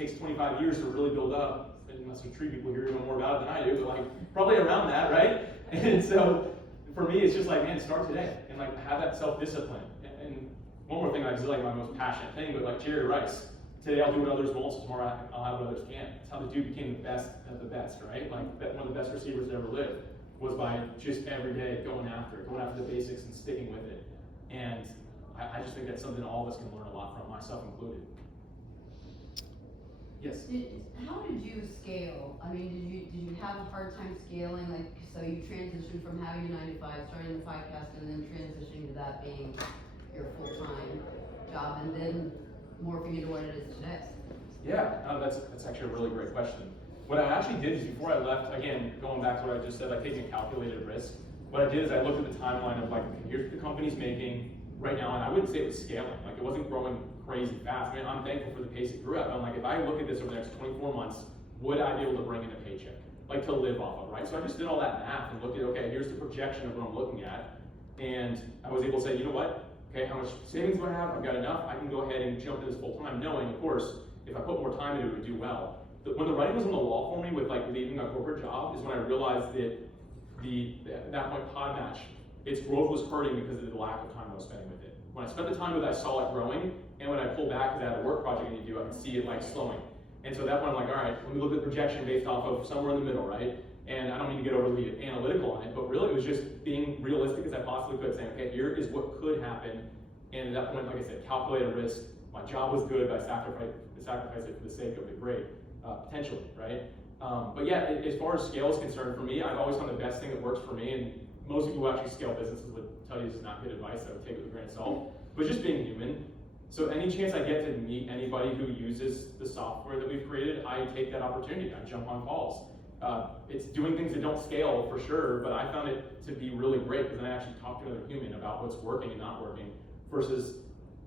takes 25 years to really build up, unless the tree people here know more about it than I do, but like probably around that, right? And so for me, it's just like, man, start today and like have that self-discipline. And one more thing, like, this is like my most passionate thing, but like Jerry Rice, today I'll do what others won't, so tomorrow I'll have what others can't. That's how the dude became the best of the best, right? Like one of the best receivers that ever lived was by just every day going after the basics and sticking with it. And I just think that's something all of us can learn a lot from, myself included. Yes? How did you scale? I mean, did you have a hard time scaling? Like, so you transitioned from having a 9-to-5, starting the podcast, and then transitioning to that being your full-time job, and then morphing into what it is today? Yeah, that's actually a really great question. What I actually did is before I left, again, going back to what I just said, like taking a calculated risk, what I did is I looked at the timeline of like, here's what the company's making right now, and I wouldn't say it was scaling. Like it wasn't growing crazy fast. I mean, I'm thankful for the pace it grew at. I'm like, if I look at this over the next 24 months, would I be able to bring in a paycheck? Like to live off of, right? So I just did all that math and looked at, okay, here's the projection of what I'm looking at. And I was able to say, you know what? Okay, how much savings do I have? I've got enough. I can go ahead and jump into this full time, knowing, of course, if I put more time into it, it would do well. When the writing was on the wall for me with like leaving a corporate job is when I realized that at that point, Podmatch, its growth was hurting because of the lack of time I was spending with it. When I spent the time with it, I saw it growing, and when I pulled back because I had a work project I need to do, I could see it like slowing. And so at that point, I'm like, all right, let me look at the projection based off of somewhere in the middle, right? And I don't need to get overly analytical on it, but really it was just being realistic as I possibly could, saying, okay, here is what could happen. And at that point, like I said, calculated risk. My job was good, but I sacrificed it for the sake of the great, potentially, right? But yeah, as far as scale is concerned, for me, I've always found the best thing that works for me, and most people who actually scale businesses would tell you this is not good advice, I would take it with a grain of salt, but just being human. So any chance I get to meet anybody who uses the software that we've created, I take that opportunity. I jump on calls. It's doing things that don't scale for sure, but I found it to be really great because then I actually talk to another human about what's working and not working, versus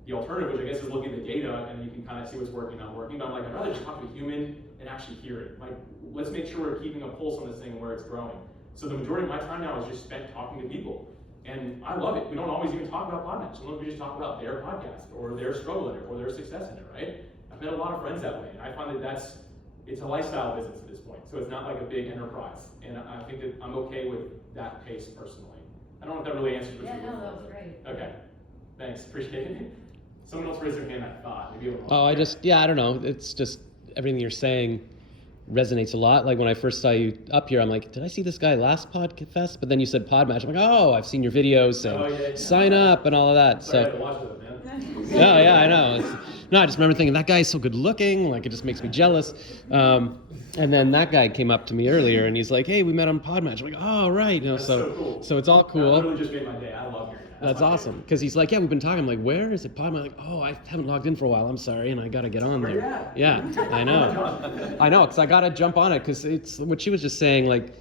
the alternative, which I guess is looking at the data and you can kind of see what's working, not working. But I'm like, I'd rather just talk to a human and actually hear it. Like, let's make sure we're keeping a pulse on this thing and where it's growing. So the majority of my time now is just spent talking to people. And I love it. We don't always even talk about Podmatch. Sometimes we just talk about their podcast or their struggle in it or their success in it, right? I've met a lot of friends that way. And I find that it's a lifestyle business at this point. So it's not like a big enterprise. And I think that I'm okay with that pace personally. I don't know if that really answers what you're looking for. Yeah, no, that was great. Okay. Thanks, appreciate it. Someone else raised their hand, I thought. Maybe I don't know. It's just everything you're saying resonates a lot. Like when I first saw you up here, I'm like, did I see this guy last Podfest? But then you said Podmatch. I'm like, oh, I've seen your videos and sign up and all of that. Sorry, I had to watch it, man. Oh, yeah, I know. I just remember thinking, that guy's so good looking, like it just makes me jealous. And then that guy came up to me earlier and he's like, hey, we met on Podmatch. I'm like, oh, right. That's so cool. So it's all cool. That literally just made my day. I love hearing that. That's awesome. Because he's like, yeah, we've been talking. I'm like, where is it Podmatch? I'm like, oh, I haven't logged in for a while. I'm sorry. And I got to get on there. Yeah, I know. I know, because I got to jump on it because it's what she was just saying, like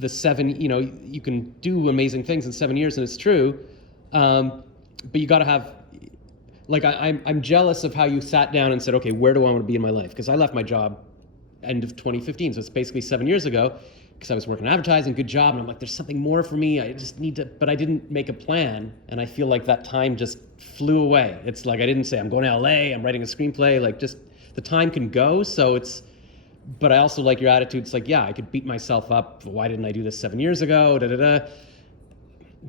the 7, you can do amazing things in 7 years and it's true. But you got to have, like, I'm jealous of how you sat down and said, okay, where do I want to be in my life? Because I left my job end of 2015. So it's basically 7 years ago. Because I was working in advertising, good job, and I'm like, there's something more for me. I just need to, but I didn't make a plan, and I feel like that time just flew away. It's like I didn't say I'm going to LA, I'm writing a screenplay. Like just the time can go. So it's, but I also like your attitude. It's like, yeah, I could beat myself up. Why didn't I do this 7 years ago?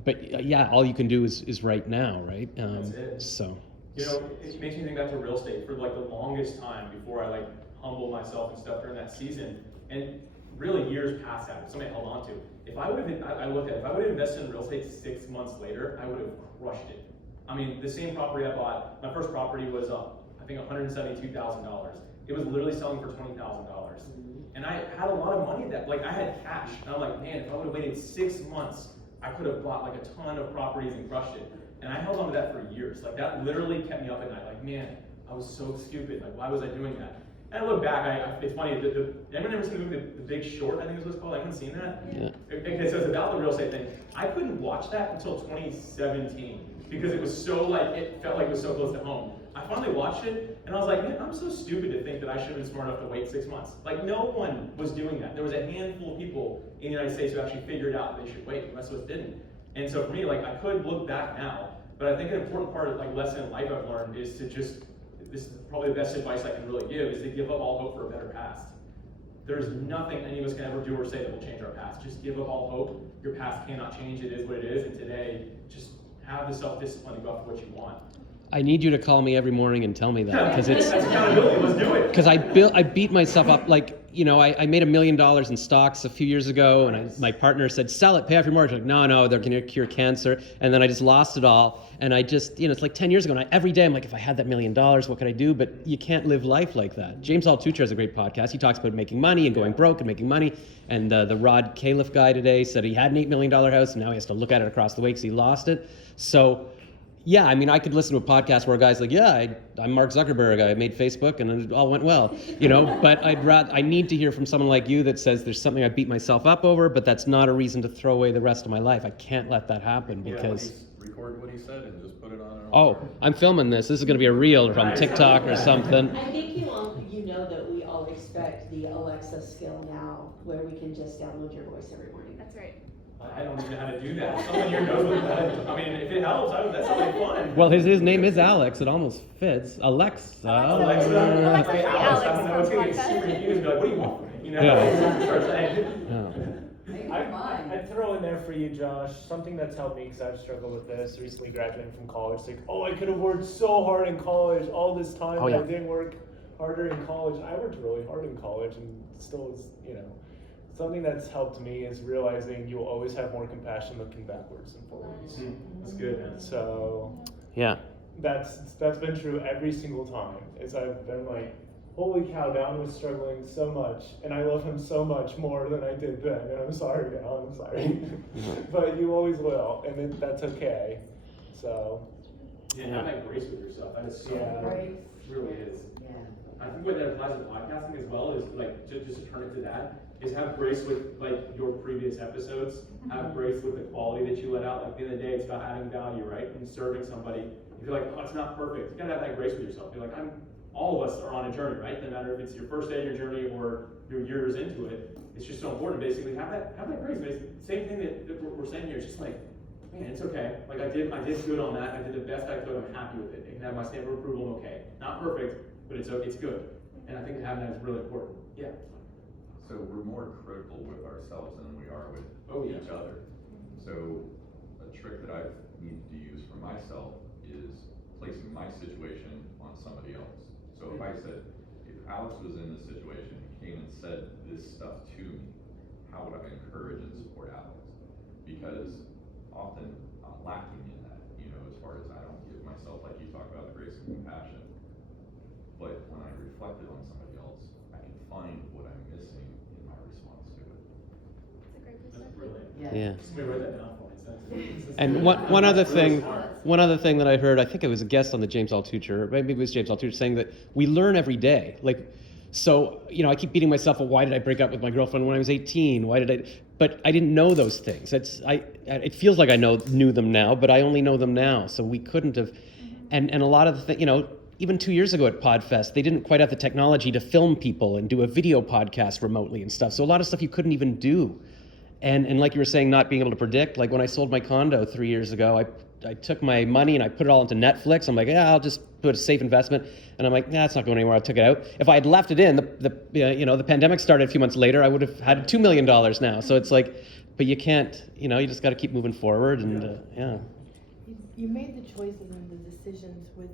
But yeah, all you can do is right now, right? That's it. So. It makes me think back to real estate for like the longest time before I like humbled myself and stuff during that season, and really years past that, something I held on to. If I would have invested in real estate 6 months later, I would have crushed it. I mean, the same property I bought, my first property was I think $172,000. It was literally selling for $20,000. And I had a lot of money I had cash. And I'm like, man, if I would have waited 6 months, I could have bought like a ton of properties and crushed it. And I held on to that for years. Like that literally kept me up at night. Like, man, I was so stupid. Like, why was I doing that? And I look back, it's funny, anyone ever seen the movie The Big Short, I think is what it's called? Anyone seen that? Yeah. Okay, so it's about the real estate thing. I couldn't watch that until 2017 because it was so it felt like it was so close to home. I finally watched it and I was like, man, I'm so stupid to think that I should have been smart enough to wait 6 months. Like no one was doing that. There was a handful of people in the United States who actually figured out that they should wait, the rest of us didn't. And so for me, I could look back now, but I think an important part of lesson in life I've learned is to just, this is probably the best advice I can really give, is to give up all hope for a better past. There's nothing any of us can ever do or say that will change our past. Just give up all hope. Your past cannot change. It is what it is. And today, just have the self-discipline to go after what you want. I need you to call me every morning and tell me that, because it's That's accountability. Let's do it. because I beat myself up. Like, I made $1 million in stocks a few years ago, and my partner said, sell it, pay off your mortgage. Like, no, they're going to cure cancer. And then I just lost it all. And I just, it's like 10 years ago, and every day I'm like, if I had that $1 million, what could I do? But you can't live life like that. James Altucher has a great podcast. He talks about making money and going broke and making money. And the Rod Califf guy today said he had an $8 million house, and now he has to look at it across the way because he lost it. So, yeah, I could listen to a podcast where a guy's like, I'm Mark Zuckerberg, I made Facebook and it all went well, but I need to hear from someone like you that says there's something I beat myself up over, but that's not a reason to throw away the rest of my life. I can't let that happen because... Record what he said and just put it on Oh, I'm filming this. This is going to be a reel from TikTok or something. I think you know that we all expect the Alexa skill now, where we can just download your voice every morning. That's right. I don't even know how to do that. Someone here knows what that is. If it helps, that sounds like fun. Well, his name is Alex. It almost fits. Alexa. Alex, Alex I don't know. It's going to get from super confused. Be like, what do you want from me? Yeah. Start saying. I'd throw in there for you, Josh, something that's helped me because I've struggled with this, recently graduating from college. It's like, I could have worked so hard in college all this time, but I didn't work harder in college. I worked really hard in college and still is, something that's helped me is realizing you'll always have more compassion looking backwards than forwards. That's good, man. So Yeah. that's been true every single time. Is I've been like, holy cow, Down was struggling so much, and I love him so much more than I did then, and I'm sorry, Down, I'm sorry. But you always will, and that's okay. So. Yeah, have that grace with yourself. That is so Grace. It really is. Yeah. I think what that applies to podcasting as well is just to turn it to that, is have grace with your previous episodes. Have grace with the quality that you let out. At the end of the day, it's about adding value, right? And serving somebody. If you're like, it's not perfect, you gotta have that grace with yourself. You're like, all of us are on a journey, right? No matter if it's your first day in your journey or you're years into it, it's just so important. Basically, have that grace. Basically, same thing that we're saying here. It's just like, man, it's okay. I did good on that. I did the best I could. I'm happy with it. It can have my stamp of approval. And okay, not perfect, but it's good. And I think having that is really important. Yeah. So we're more critical with ourselves than we are with each other. So a trick that I've needed to use for myself is placing my situation on somebody else. So if I said, if Alex was in this situation and came and said this stuff to me, how would I encourage and support Alex? Because often I'm lacking in that, as far as I don't give myself, like you talk about, the grace and compassion. But when I reflected on somebody else, I can find what I'm missing in my response to it. That's a great That's perspective. brilliant. Yeah. Somebody write that down for me. And one other thing that I heard, I think it was a guest on the James Altucher, maybe it was James Altucher, saying that we learn every day. So, I keep beating myself up. Why did I break up with my girlfriend when I was 18? But I didn't know those things. It feels like I knew them now, but I only know them now. So we couldn't have, and a lot of the even 2 years ago at Podfest, they didn't quite have the technology to film people and do a video podcast remotely and stuff. So a lot of stuff you couldn't even do. And like you were saying, not being able to predict, like when I sold my condo 3 years ago, I took my money and I put it all into Netflix. I'm like, I'll just put a safe investment. And I'm like, it's not going anywhere. I took it out. If I had left it in, the pandemic started a few months later, I would have had $2 million now. So it's like, but you can't, you just got to keep moving forward. And You made the choices and the decisions with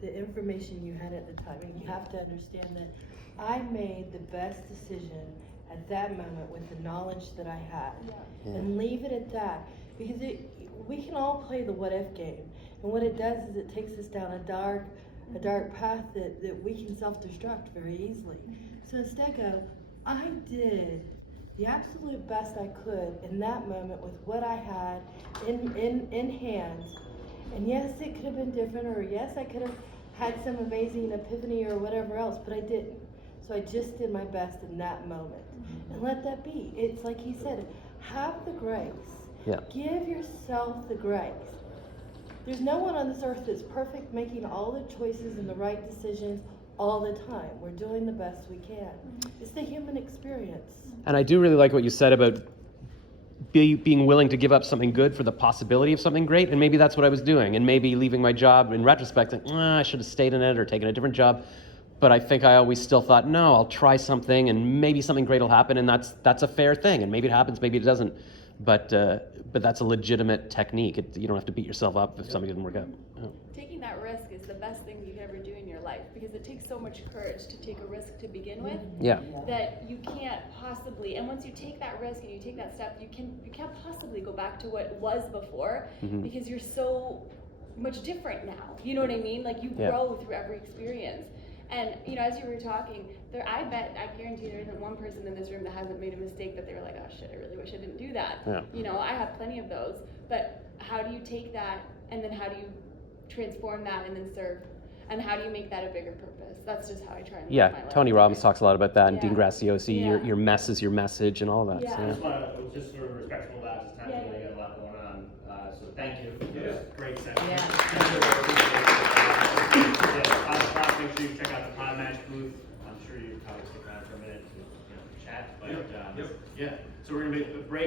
the information you had at the time. And you have to understand that I made the best decision at that moment with the knowledge that I had. Yeah. And leave it at that. Because we can all play the what if game. And what it does is it takes us down a dark path that we can self-destruct very easily. So instead go, I did the absolute best I could in that moment with what I had in hand. And yes, it could have been different, or yes, I could have had some amazing epiphany or whatever else, but I didn't. So I just did my best in that moment. And let that be. It's like he said, have the grace. Yeah. Give yourself the grace. There's no one on this earth that's perfect, making all the choices and the right decisions all the time. We're doing the best we can. It's the human experience. I do really like what you said about being willing to give up something good for the possibility of something great, and maybe that's what I was doing, and maybe leaving my job in retrospect, like, I should have stayed in it or taken a different job. But I think I always still thought, no, I'll try something, and maybe something great will happen, and that's a fair thing, and maybe it happens, maybe it doesn't. But that's a legitimate technique. You don't have to beat yourself up if something didn't work out. Yeah. Taking that risk is the best thing you can ever do in your life, because it takes so much courage to take a risk to begin with. Yeah. That you can't possibly, and once you take that risk and you take that step, you can't possibly go back to what was before, because you're so much different now. You know what I mean? Like you grow through every experience. And as you were talking, I guarantee there isn't one person in this room that hasn't made a mistake that they were like, oh shit, I really wish I didn't do that. Yeah. I have plenty of those. But how do you take that, and then how do you transform that and then serve? And how do you make that a bigger purpose? That's just how I try and live my life. Tony Robbins talks a lot about that, and Dean Yeah. Graziosi, your mess is your message and all that. Yeah. So, Just sort of respectful of that, it's time to got a lot going on. So thank you. Yeah. Great session. Yeah. Make sure you check out the Podmatch booth. I'm sure you probably stick around for a minute to chat. But Yep. yeah. So we're gonna make a break.